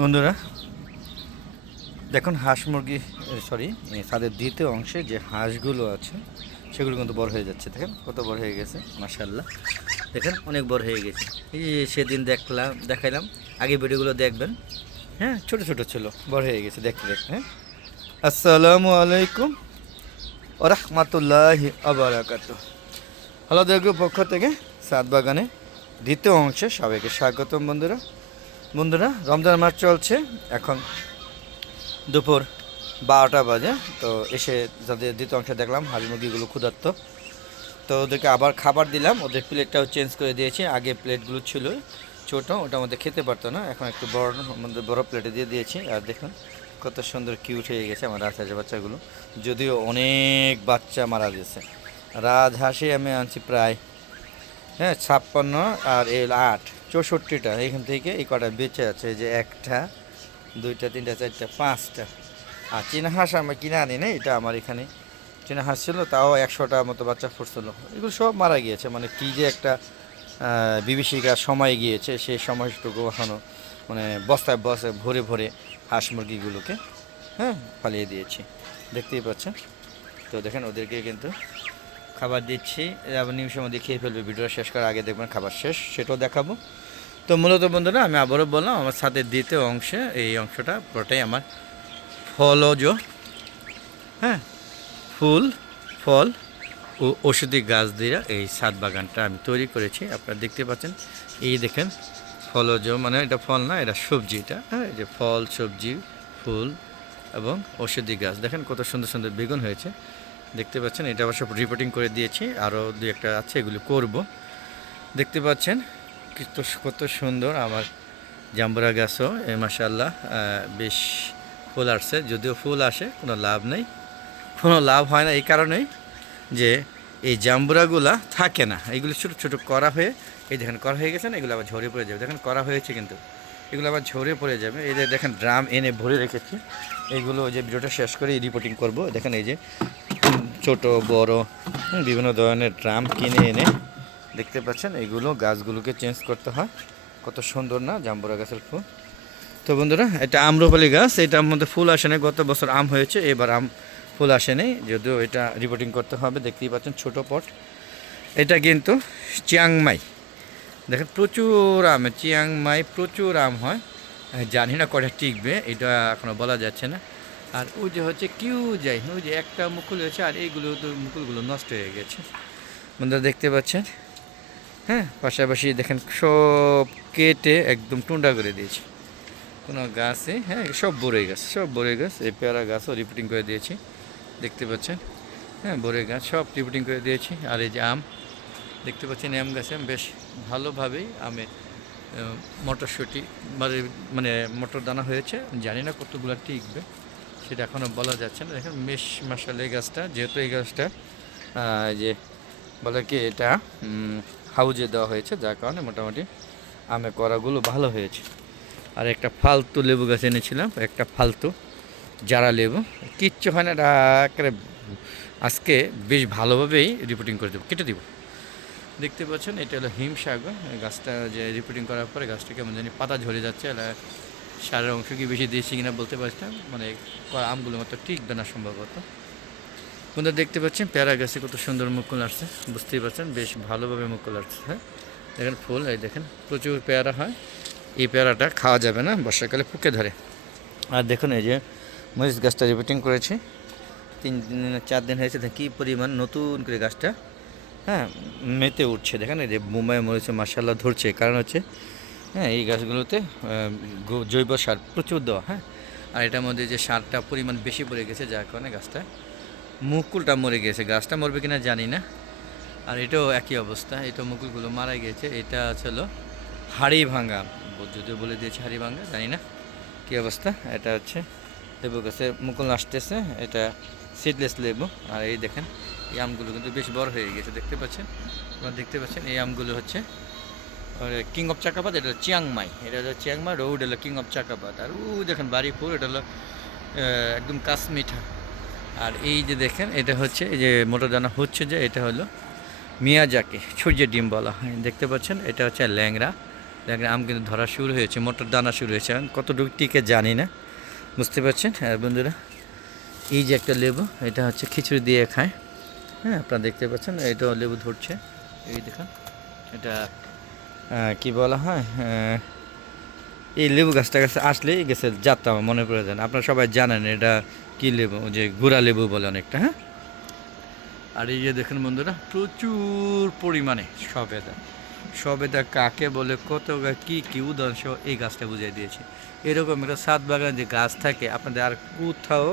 বন্ধুরা দেখুন হাঁস মুরগি সরি তাদের দ্বিতীয় অংশে যে হাঁসগুলো আছে সেগুলো কিন্তু বড় হয়ে যাচ্ছে। দেখেন কত বড় হয়ে গেছে, মাশাআল্লাহ। দেখেন অনেক বড় হয়ে গেছে। এই যে সেদিন দেখাইলাম, আগে ভিডিওগুলো দেখবেন। হ্যাঁ, ছোট ছোট ছিল, বড় হয়ে গেছে দেখতে দেখতে। হ্যাঁ, আসসালামু আলাইকুম ওয়া রাহমাতুল্লাহি ওয়া বারাকাতুহু। হ্যালো গ্রুপ পক্ষ থেকে সাত বাগানে দ্বিতীয় অংশে সবাইকে স্বাগতম। বন্ধুরা রমজান মাস চলছে, এখন দুপুর 12টা বাজে। তো এসে যাদের দ্বিতীয় অংশে দেখলাম হাঁস মুরগিগুলো ক্ষুধার্ত, তো ওদেরকে আবার খাবার দিলাম। ওদের প্লেটটাও চেঞ্জ করে দিয়েছি। আগে প্লেটগুলো ছিল ছোটো, ওটার মধ্যে খেতে পারতো না, এখন একটু বড় প্লেটে দিয়ে দিয়েছি। আর দেখুন কত সুন্দর কিউট হয়ে গেছে আমার রাজহাঁসের বাচ্চাগুলো, যদিও অনেক বাচ্চা মারা গেছে। রাজহাঁসে আমি আনছি প্রায় 56 আর 8 64টা। এখান থেকে এই কটা বেঁচে আছে, যে 1টা 2টা 3টা 4টা 5টা। আর চীনা হাঁস আমি কিনে আনি না, এটা আমার এখানে চীনা হাঁস ছিল, তাও 100টা মতো বাচ্চা ফুটছিল। এগুলো সব মারা গিয়েছে, মানে কী যে একটা বিভীষিকার সময় গিয়েছে, সেই সময়টুকু এখনও মানে বস্তায় ভরে ভরে হাঁস মুরগিগুলোকে পালিয়ে দিয়েছি, দেখতেই পাচ্ছেন। তো দেখেন ওদেরকে কিন্তু খাবার দিচ্ছি, আবার নিমিষের মধ্যে খেয়ে ফেলবে। ভিডিওটা শেষ করার আগে দেখবেন খাবার শেষ, সেটাও দেখাবো। তো মূলত বন্ধুরা আমি আবারও বললাম, আমার সাথে দ্বিতীয় অংশে এই অংশটা পুরোটাই আমার ফলজ ফুল ফল ও ঔষধি গাছ দিয়ে এই ছাদ বাগানটা আমি তৈরি করেছি। আপনারা দেখতে পাচ্ছেন, এই দেখেন ফলজ, মানে এটা ফল না, এটা সবজি। এটা এই যে ফল, সবজি, ফুল এবং ঔষধি গাছ। দেখেন কত সুন্দর সুন্দর বেগুন হয়েছে, দেখতে পাচ্ছেন। এটা অবশ্য রিপোর্টিং করে দিয়েছি, আরও 2-1টা আছে, এগুলো করব। দেখতে পাচ্ছেন কত সুন্দর আমার জাম্বুরা গাছও মাশাআল্লাহ বেশ ফুল আসছে। যদিও ফুল আসে কোনো লাভ নেই, কোনো লাভ হয় না এই কারণেই যে এই জাম্বুরাগুলা থাকে না। এগুলো ছোটো ছোটো করা হয়ে, এই দেখেন করা হয়ে গেছে না, এগুলো আবার ঝরে পড়ে যাবে। দেখেন করা হয়েছে কিন্তু এগুলো আবার ঝরে পড়ে যাবে। এই যে দেখেন ড্রাম এনে ভরে রেখেছি, এইগুলো যে ভিডিওটা শেষ করে রিপোর্টিং করব। দেখেন এই যে ছোট বড় বিভিন্ন ধরনের ড্রাম কিনে এনে, দেখতে পাচ্ছেন এইগুলো গাছগুলোকে চেঞ্জ করতে হয়। কত সুন্দর না জাম্বুরা গাছের ফুল। তো বন্ধুরা এটা আম্রপালি গাছ, এটার মধ্যে ফুল আসে নাই। গত বছর আম হয়েছে, এবার আম ফুল আসে নেই, যদিও এটা রিপোর্টিং করতে হবে। দেখতেই পাচ্ছেন ছোট পট। এটা কিন্তু চিয়াংমাই, দেখেন প্রচুর আম, চিয়াংমাই প্রচুর আম হয়। জানি না কটা টিকবে, এটা এখনও বলা যাচ্ছে না। আর ওই যে হচ্ছে কিউ যাই, ওই যে একটা মুকুল হয়েছে, আর এইগুলো তো মুকুলগুলো নষ্ট হয়ে গেছে। বন্ধুরা দেখতে পাচ্ছেন, পাশাপাশি দেখেন সব কেটে একদম টুন্ডা করে দিয়েছি। কোনো গাছে সব বড়ই গাছ। এই পেয়ারা গাছও রিপোর্টিং করে দিয়েছি, দেখতে পাচ্ছেন। বড়ই গাছ সব রিপোর্টিং করে দিয়েছি। আর এই যে আম দেখতে পাচ্ছেন, আম গাছে বেশ ভালোভাবেই আমের মটরশুঁটি মানে মটর দানা হয়েছে। জানি না কতগুলো টিকবে, সেটা এখনও বলা যাচ্ছে না। দেখেন মাশাআল্লাহ এই গাছটা, যেহেতু এই গাছটা যে বলে কি এটা হাউজে দেওয়া হয়েছে, যার কারণে মোটামুটি আমের কড়াগুলো ভালো হয়েছে। আর একটা ফালতু লেবু গাছ এনেছিলাম, একটা ফালতু জারা লেবু, কিচ্ছু হয় না। আজকে বেশ ভালোভাবেই রিপোর্টিং করে দেবো, কেটে দেবো। দেখতে পাচ্ছেন এটা হলো হিমসাগর গাছটা, যে রিপোর্টিং করার পরে গাছটা কেমন জানি পাতা ঝরে যাচ্ছে। সারের অংশ কি বেশি দিয়েছি কিনা বলতে পারছিলাম, মানে আমগুলো মতো টিকবে না সম্ভবত। বন্ধুরা দেখতে পাচ্ছেন পেয়ারা গাছে কত সুন্দর মুকুল আসছে, বুঝতেই পারছেন বেশ ভালোভাবে মুকুল আসছে। দেখেন ফুল, এই দেখেন প্রচুর পেয়ারা হয়। এই পেয়ারাটা খাওয়া যাবে না, বর্ষাকালে পুকে ধরে। আর দেখুন এই যে মরিচ গাছটা রিপোর্টিং করেছি, 3-4 দিন হয়েছে। কী পরিমাণ নতুন করে গাছটা মেতে উঠছে। দেখেন এই যে বোম্বাই মরিচে মাশাআল্লাহ ধরছে, কারণ হচ্ছে এই গাছগুলোতে জৈব সার প্রচুর দেওয়া। আর এটার মধ্যে যে সারটা পরিমাণ বেশি পড়ে গেছে, যার কারণে গাছটা মুকুলটা মরে গেছে। গাছটা মরবে কিনা জানি না। আর এটাও একই অবস্থা, এটা মুকুলগুলো মারা গিয়েছে। এটা ছিল হাড়ি ভাঙা, যদিও বলে দিয়েছে হাড়ি ভাঙা, জানি না কী অবস্থা। এটা হচ্ছে লেবু গাছে মুকুল আসতেছে, এটা সিডলেস লেবু। আর এই দেখেন এই আমগুলো কিন্তু বেশ বড় হয়ে গেছে, দেখতে পাচ্ছেন। আপনারা দেখতে পাচ্ছেন এই আমগুলো হচ্ছে কিং অফ চাকাপাত, এটা হলো চিয়াংমাই। এটা হলো চিয়াংমাই রোড, হলো কিং অফ চাকাপাত। আর দেখেন বাড়িপুর, এটা হলো একদম কাশ্মীঠা। আর এই যে দেখেন এটা হচ্ছে এই যে মোটর দানা হচ্ছে, যে এটা হলো মিয়াজাকি, সূর্যের ডিম বলা হয়। দেখতে পাচ্ছেন এটা হচ্ছে ল্যাংড়া, দেখেন আম কিন্তু ধরা শুরু হয়েছে, মোটর দানা শুরু হয়েছে, এখন কতটুকু টিকে জানি না, বুঝতে পারছেন। হ্যাঁ বন্ধুরা, এই যে একটা লেবু, এটা হচ্ছে খিচুড়ি দিয়ে খায়। হ্যাঁ আপনারা দেখতে পাচ্ছেন, এটাও লেবু ধরছে, এই দেখুন। এটা কি বলা হয়, এই লেবু গাছটা কাছে আসলেই গেছে যাত্রা আমার মনে পড়ে যায়। আপনারা সবাই জানেন এটা কি লেবু, যে গুড়া লেবু বলে অনেকটা। হ্যাঁ, আর এই যে দেখুন বন্ধুরা, প্রচুর পরিমাণে সবেদা। সবেদা কাকে বলে, কত কি কি উদাহরণ সহ এই গাছটা বুঝিয়ে দিয়েছে। এরকম একটা ছাদ বাগান যে গাছ থাকে, আপনাদের আর কোথাও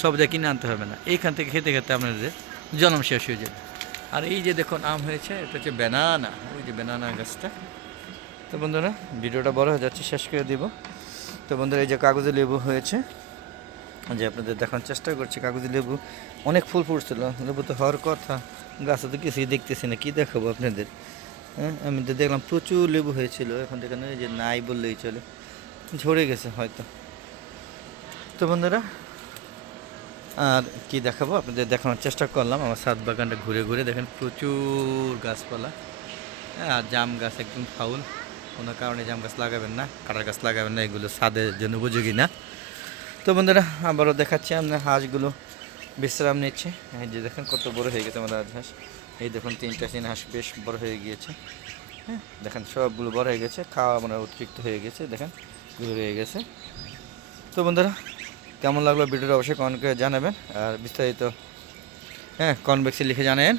সবেদা কিনে আনতে হবে না, এইখান থেকে খেতে খেতে আপনাদের জন্ম শেষ হয়ে যাবে। আর এই যে দেখুন আম হয়েছে, এটা হচ্ছে ব্যানানা, ওই যে ব্যানানা গাছটা। তো বন্ধুরা, ভিডিওটা বড় হয়ে যাচ্ছে, শেষ করে দিব। তো বন্ধুরা, এই যে কাগজে লেবু হয়েছে, যে আপনাদের দেখানোর চেষ্টা করছি। কাগজি লেবু অনেক ফুল ফুটছিল, লেবু তো হওয়ার কথা, গাছে তো কিছুই দেখতেছি না, কি দেখাবো আপনাদের। হ্যাঁ, আমি তো দেখলাম প্রচুর লেবু হয়েছিল, এখন এখানে যে নাই বললেই চলে, ঝরে গেছে হয়তো। তো বন্ধুরা, আর কি দেখাবো আপনাদের, দেখানোর চেষ্টা করলাম আমার ছাদ বাগানটা ঘুরে ঘুরে। দেখেন প্রচুর গাছপালা। হ্যাঁ, আর জাম গাছ একদম ফাউল, কোনো কারণে জাম গাছ লাগাবেন না, কাঁঠাল গাছ লাগাবেন না, এগুলো ছাদের জন্য উপযোগী না। তো বন্ধুরা, আবারও দেখাচ্ছি, আপনার হাঁসগুলো বিশ্রাম নিচ্ছে। এই যে দেখেন কত বড় হয়ে গেছে আমাদের রাজহাঁস। এই দেখুন 3টা চীনা হাঁস বেশ বড় হয়ে গিয়েছে। হ্যাঁ দেখেন সবগুলো বড় হয়ে গেছে, খাওয়া মানে অতিরিক্ত হয়ে গেছে, দেখেন গুলো হয়ে গেছে। তো বন্ধুরা, কেমন লাগলো ভিডিওটা অবশ্যই কমেন্ট করে জানাবেন, আর বিস্তারিত কমেন্ট বক্সে লিখে জানাবেন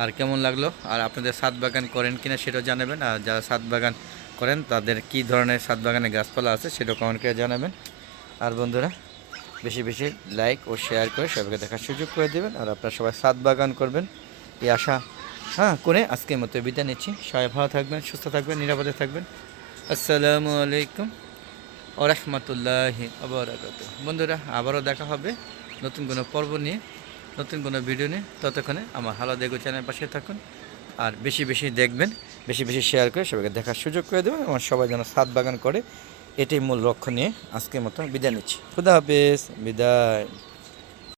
আর কেমন লাগলো, আর আপনাদের ছাদ বাগান করেন কিনা সেটাও জানাবেন, আর যারা ছাদ বাগান করেন তাদের কী ধরনের ছাদ বাগানে গাছপালা আছে সেটাও কমেন্ট করে জানাবেন। আর বন্ধুরা, বেশি বেশি লাইক ও শেয়ার করে সবাইকে দেখার সুযোগ করে দেবেন, আর আপনারা সবাই ছাদ বাগান করবেন এই আশা করে আজকের মতো বিদায় নিচ্ছি। সবাই ভালো থাকবেন, সুস্থ থাকবেন, নিরাপদে থাকবেন। আসসালামু আলাইকুম ওয়া রাহমাতুল্লাহি ওয়া বারাকাতুহু। বন্ধুরা, আবারও দেখা হবে নতুন কোনো পর্ব নিয়ে, নতুন কোনো ভিডিও নিয়ে। ততক্ষণে আমার হালো দেখো চ্যানেল পাশে থাকুন, আর বেশি বেশি দেখবেন, বেশি বেশি শেয়ার করে সবাইকে দেখার সুযোগ করে দেবেন। আমার সবাই যেন ছাদ বাগান করে, এটাই মূল লক্ষ্য নিয়ে আজকের মতো বিদায় নিচ্ছি। খুদা হাফেজ, বিদায়।